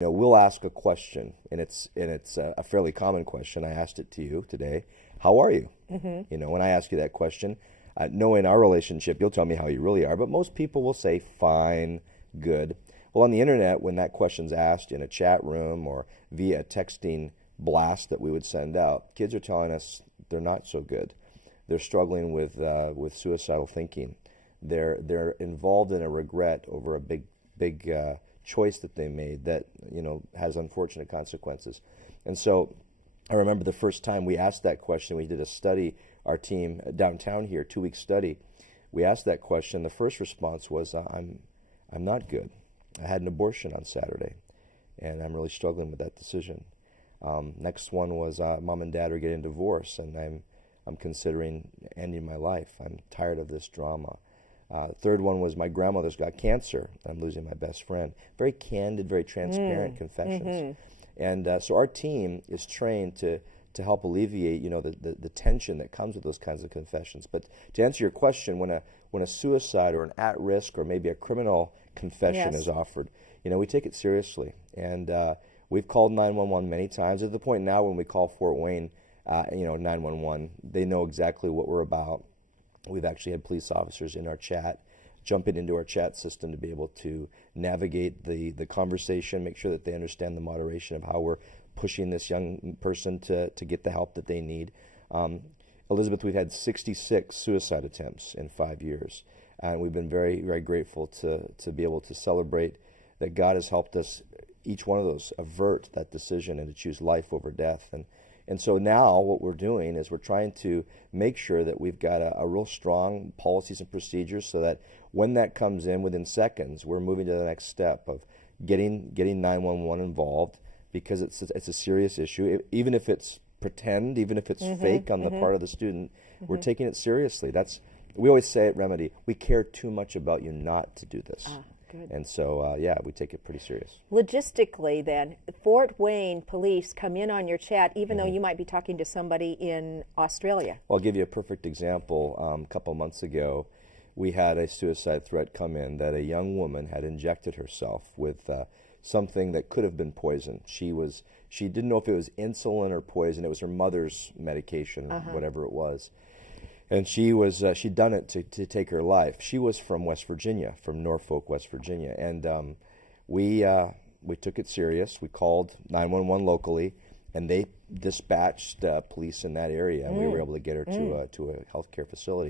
We'll ask a question, and it's a fairly common question. I asked it to you today. How are you? When I ask you that question, knowing our relationship, you'll tell me how you really are, but most people will say fine, good. Well, on the internet, when that question's asked in a chat room or via a texting blast that we would send out, kids are telling us they're not so good. They're struggling with suicidal thinking. They're involved in a regret over a big choice that they made that has unfortunate consequences. And so I remember the first time we asked that question, we did a study, our team downtown here, 2-week study. We asked that question. The first response was, I'm not good. I had an abortion on Saturday, and I'm really struggling with that decision. Next one was, Mom and Dad are getting divorced, and I'm considering ending my life. I'm tired of this drama. Third one was, my grandmother's got cancer. I'm losing my best friend. Very candid, very transparent confessions. And so our team is trained to help alleviate, the tension that comes with those kinds of confessions. But to answer your question, when a suicide or an at-risk or maybe a criminal confession is offered, we take it seriously. And we've called 911 many times. At the point now when we call Fort Wayne, 911, they know exactly what we're about. We've actually had police officers in our chat, jumping into our chat system to be able to navigate the conversation, make sure that they understand the moderation of how we're pushing this young person to get the help that they need. Elizabeth, we've had 66 suicide attempts in 5 years, and we've been very, very grateful to be able to celebrate that God has helped us, each one of those, avert that decision and to choose life over death. And so now what we're doing is we're trying to make sure that we've got a real strong policies and procedures so that when that comes in within seconds, we're moving to the next step of getting 911 involved, because it's a serious issue. Even if it's pretend, even if it's fake on the part of the student, we're taking it seriously. We always say at Remedy, we care too much about you not to do this. Good. And so, we take it pretty serious. Logistically, then, Fort Wayne police come in on your chat, even though you might be talking to somebody in Australia. Well, I'll give you a perfect example. A couple months ago, we had a suicide threat come in that a young woman had injected herself with something that could have been poison. She didn't know if it was insulin or poison. It was her mother's medication, whatever it was. And she'd done it to take her life. She was from West Virginia, from Norfolk, West Virginia. And we took it serious. We called 911 locally, and they dispatched police in that area, and we were able to get her to a healthcare facility.